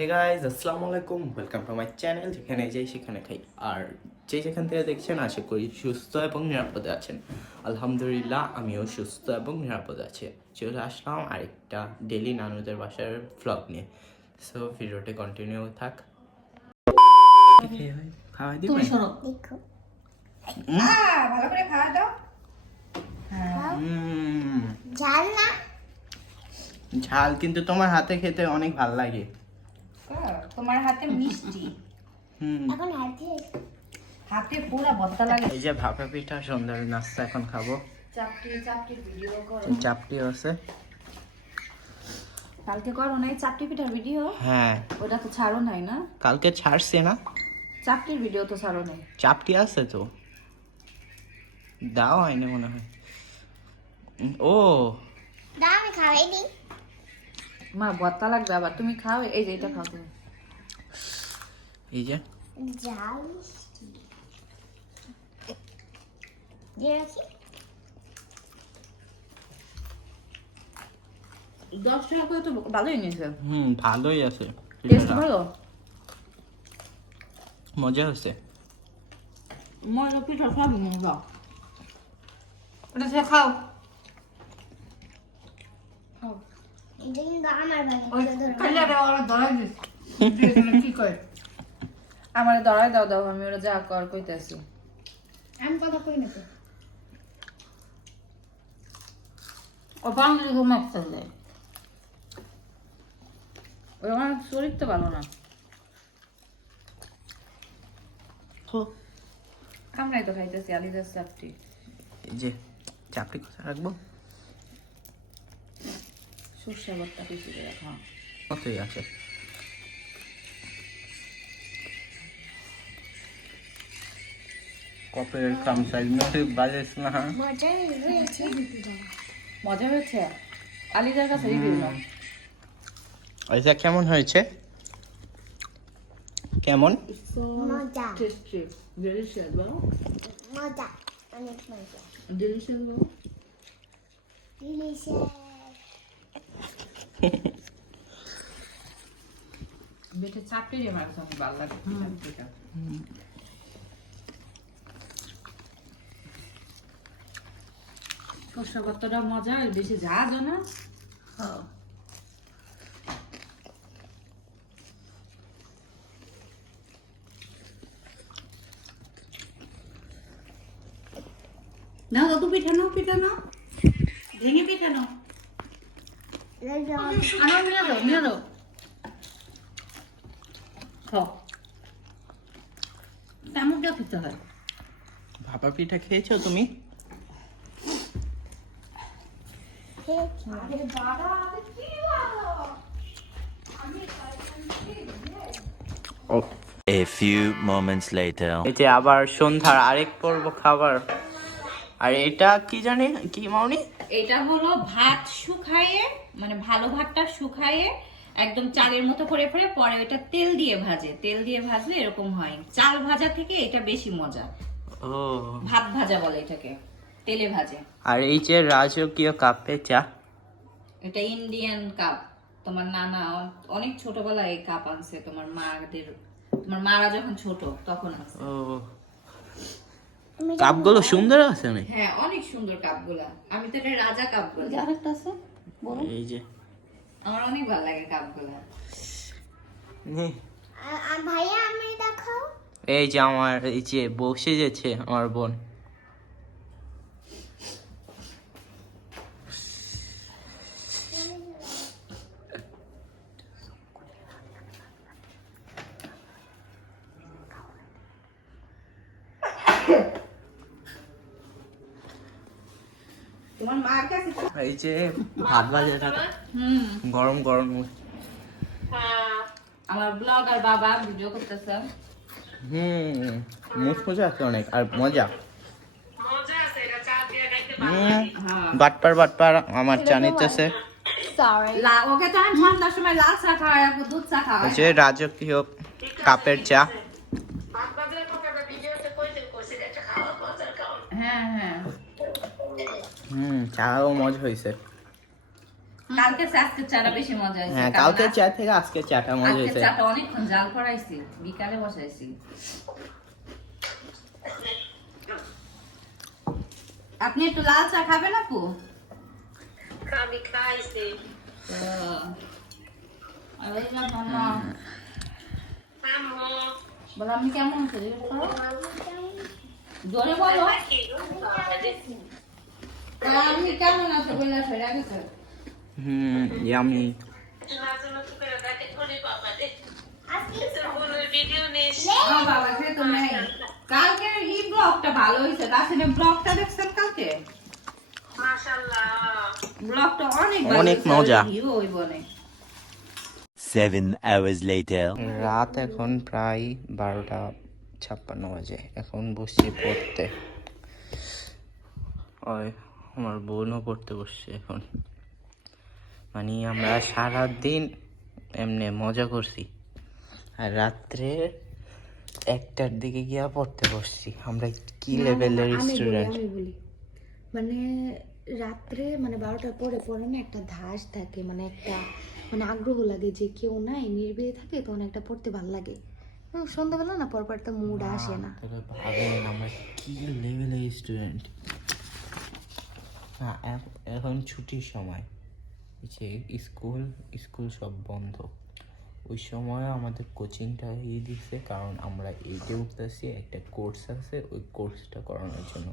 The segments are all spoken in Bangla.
হে গাইজ আসসালামু আলাইকুম। ওয়েলকাম টু মাই চ্যানেল যেখানে যাই সেখানে খাই। আর যে যেখান থেকে দেখছেন আশা করি সুস্থ এবং নিরাপদে আছেন। আলহামদুলিল্লাহ আমিও সুস্থ এবং নিরাপদে আছি। চলে আসলাম আরেকটা ডেলি নানুদের বাসার ভ্লগ নিয়ে। সো ভিডিওটি কন্টিনিউ থাক। খাওয়াই ভালো করে খাওয়া দাও। ঝাল না? ঝাল কিন্তু তোমার হাতে খেতে অনেক ভালো লাগে। তোমার হাতে মিষ্টি। এখন হাতে হাতে পুরা বদ্দা লাগে। এই যে ভাপা পিঠা সন্ধ্যার নাস্তা এখন খাব। চাপটি চাপটি ভিডিও করো। চাপটি আছে। কালকে করো নাই চাপটি পিঠার ভিডিও হ্যাঁ। ওটা তো ছাড়ো নাই না? কালকে ছাড়ছে না। চাপটির ভিডিও তো ছাড়ো নাই। চাপটি আছে তো। দাও হয়নি মনে হয়। ও। দাও আমি খাওয়াই দিই। মা বদ্দা লাগবে আবার। তুমি খাও এই যে এটা খাও তুমি। এই যে দিয়ে দশ টাকা করে তো ভালোই নিয়েছে হুম ভালোই আছে টেস্ট ভালো মজা হয়েছে মজা পিঠা সবই মজা ওটা সে খাও আমার দিস কি কয় আমার ধরাই দাও দাও আমি ওরা যা কর কইতাছি। আমি কথা কই না তো ও বাঙালি ঘুম আসতে ওই আমার শরীর তো ভালো না। আমরাই তো খাইতেছি আলিদার চাপটি। এই যে চাপটি কোথায় রাখব? সর্ষে ভর্তা বেশি করে খাও। কতই আছে? কপের কাম সাইজ মেরে বাজেস না। মজা হয়েছে? মজা হয়েছে আলিদার কাছে রিভিউ নাও কেমন হয়েছে? কেমন? মজা। টেস্টি ডেলিশিয়াস বলো মজা অনেক মজা। ডেলিশিয়াস বলো ডিলিশিয়াস বেটে চাপটি দিয়ে আমার কাছে ভালো লাগে। সর্ষে ভর্তাটা মজা বেশি ঝাঁঝও না। নাও দাদু পিঠা নাও পিঠা নাও। ভেঙে পিঠা নাও। আনো মিলে দাও মিলে দাও খাও। চামচটা খেতে হয়। ভাপা পিঠা খেয়েছো তুমি? A few moments later. এই যে আবার সন্ধ্যার আরেক পর্ব খাবার। আর এটা কি জানি? কি মাউনি? এটা হলো ভাত শুকায়ে মানে ভালো ভাতটা শুকায়ে একদম চালের মতো করে করে পরে ওটা তেল দিয়ে ভাজে। তেল দিয়ে ভাজলে এরকম হয়। চাল ভাজা থেকে এটা বেশি মজা। ও। ভাত ভাজা বলে এটাকে। তেলে ভাজে। আর এই যে রাজকীয় কাপে চা? এটা ইন্ডিয়ান কাপ তোমার নানা অনেক ছোটবেলায় এই কাপ আনছে তোমার মাদের। তোমার মারা যখন ছোট তখন আনছে। ও। কাপগুলো সুন্দর আছে অনেক হ্যাঁ অনেক সুন্দর কাপগুলা আমি তো এটা রাজা কাপ বলি আরেকটা আছে এই যে। আমার অনেক ভালো লাগে কাপগুলা ভাইয়া আমি দেখাও। এই যে আমার এই যে বসে যেছে আমার বোন। তোমার মার কাছে এই যে ভাত ভাজা হুম। গরম গরম। আমার ব্লগার বাবা ভিডিও করতেছে। হুম। মুচমুচে আছে অনেক আর মজা। হুম, বাটপার বাটপার আমার চা নিতেছে। রাজকীয় কাপের চা। হ্যাঁ হ্যাঁ। হুম চাও মজা হয়েছে। কালকে আজকে চাটা বেশি মজা হয়েছে হ্যাঁ কালকে চা থেকে আজকে চাটা মজা হয়েছে। চাটা অনেকক্ষণ জাল করাইছি বিকালে বসাইছি। আপনি একটু লাল চা খাবেন আপু? আমি খাইছি। বলো আপনি কেমন আছেন জোরে বলো। আপনি কেমন আছে বললে ফেরা গেছে হুম ইয়ামি ব্লগটা ভালো হয়েছে ব্লগটা দেখছেন কালকে ব্লগটা অনেক অনেক মজা। Seven hours later. রাত এখন প্রায় বারোটা ছাপ্পান্ন বাজে এখন বসছি পড়তে ওই আমার বোনও পড়তে বসছে এখন। মানে আমরা সারা দিন এমনি মজা করছি। আর রাত্রে একটার দিকে গিয়া পড়তে বসছি। আমরা কি লেভেলের স্টুডেন্ট মানে রাত্রে মানে বারোটার পরে পরে না একটা ধাস থাকে মানে একটা মানে আগ্রহ লাগে যে কেউ নাই নির্বিড়ে থাকে তখন একটা পড়তে ভালো লাগে। সন্ধ্যাবেলা না পরপর একটা মুড আসে না। আমরা কি লেভেলের স্টুডেন্ট এখ- এখন ছুটির সময়। যে স্কুল স্কুল সব বন্ধ। ওই সময় আমাদের কোচিংটা ই দিচ্ছে কারণ আমরা এইটে উঠতেছি একটা কোর্স আছে ওই কোর্সটা করানোর জন্য।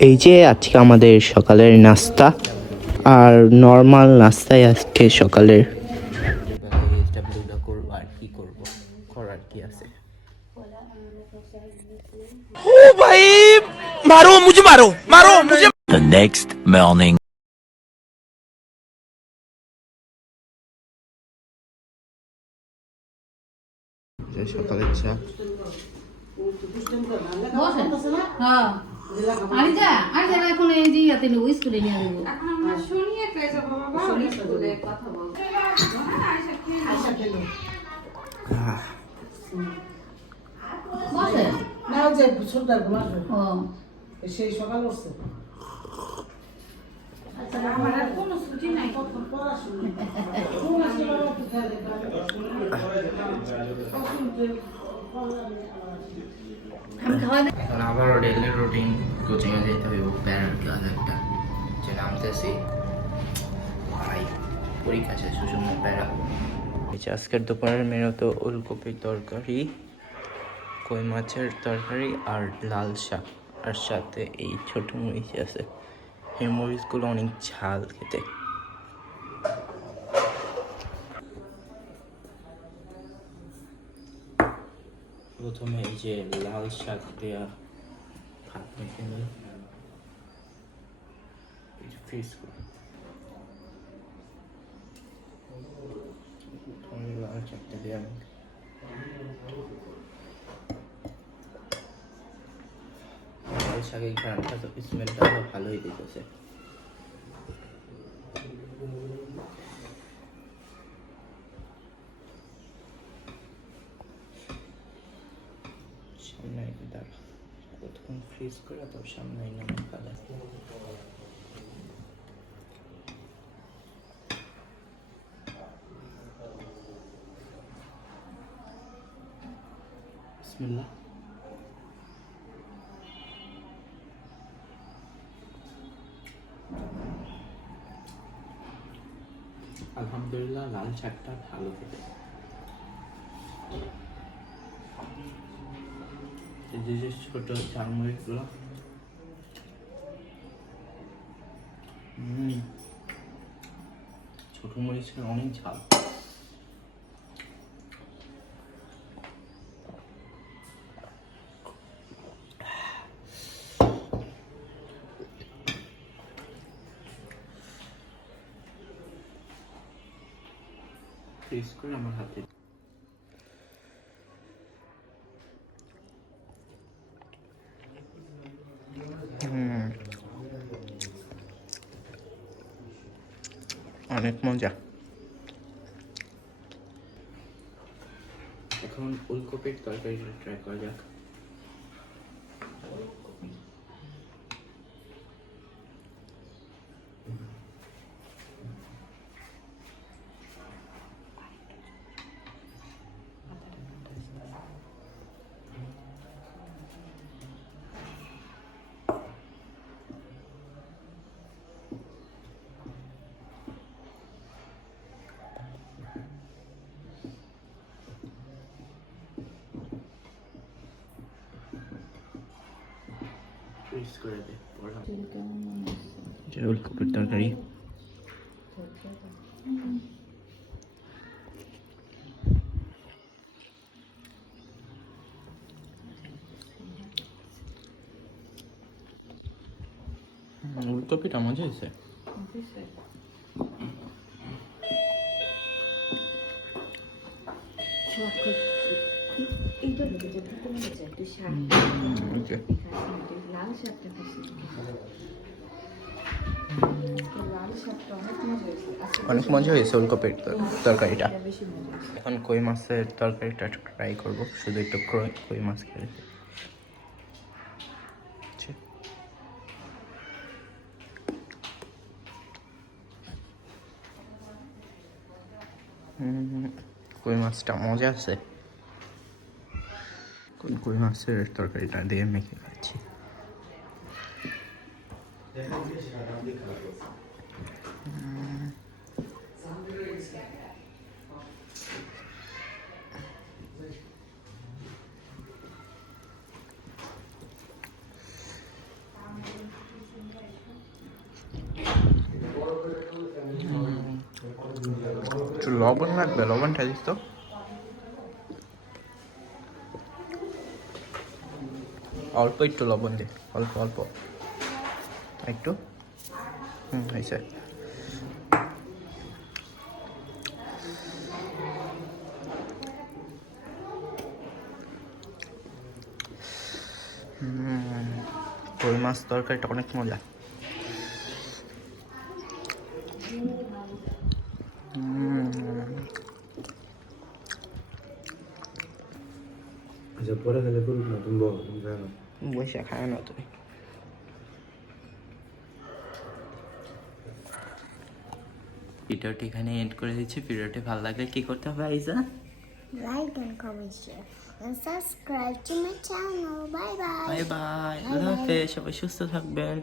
এই যে আজকে আমাদের সকালের নাস্তা আর নর্মাল নাস্তায় আজকে সকালের। করব আর কি করব করার কি আছে? next morning. যে সকালের চা হ্যাঁ আরে যা আর যা এখন এই যে ইয়াতে নেব স্কুলে নিয়ে দেবো এখন আমরা শুনি একটা এসে বাবা। স্কুলে কথা বলতে বসে না। ওই যে ছোটদার ঘুম আসবে ও। সেই সকাল উঠছে আমার আর কোনো ছুটি নাই ঘুম আসলে বাবা একটু খেয়াল আমি খাওয়া এখন আবার ডেলি রুটিন কোচিংয়ে যেতে ক্লাস একটা। যে নামতেছি, ভাই, পরীক্ষা শেষ সুষম প্যারা। আজকের দুপুরের মেনু তো ওলকপির তরকারি, কই মাছের তরকারি আর লাল শাক। আর সাথে এই ছোট মরিচ আছে। এই মরিচগুলো অনেক ঝাল খেতে। প্রথমে এই যে লাল শাক দেওয়া ভাত মেখে নিই। লাল শাকটা দেওয়া লাল শাকের ঘ্রাণটা তো স্মেলটা তো ভালোই দিতেছে। সামনে ফ্রিজ করে তো সামনে বিসমিল্লাহ আলহামদুলিল্লাহ লাল শাকটা ভালো খেতে। যে যে ছোট চারমরিচগুলো গুলো। ছোট মরিচের অনেক ঝাল। ফ্রিজ করে আমার হাতে। অনেক মজা। এখন ফুলকপির তরকারিটা ট্রাই করা যাক। 그리스 그려야 뭘 하고? 이제 얼굴 볼다리. 음, 우리 커피랑 먼저 있어요. 먼저 있어요. 제가 그 অনেক মজা হয়েছে ওলকপির তর- তরকারিটা। এখন কই মাছের তরকারিটা ট্রাই করব শুধু একটু কই মাছ। হুম, কই মাছটা মজা আছে? কই মাছের তরকারিটা? দিয়ে মেখে খাচ্ছি? লবণ লাগবে লবণটা দিস তো। অল্প, একটু লবণ দে। অল্প অল্প। একটু। হুম হয়েছে কই মাছ তরকারিটা অনেক মজা। আচ্ছা পরে গেলে করুক না তুমি জানো। বসে খায় না তুমি ভিডিওটি এখানে এন্ড করে দিচ্ছি। ভিডিওটি ভালো লাগলে কি করতে হবে আইজা like and comment share and subscribe to my channel bye bye bye bye আল্লাহ হাফেজ সবাই সুস্থ থাকবেন।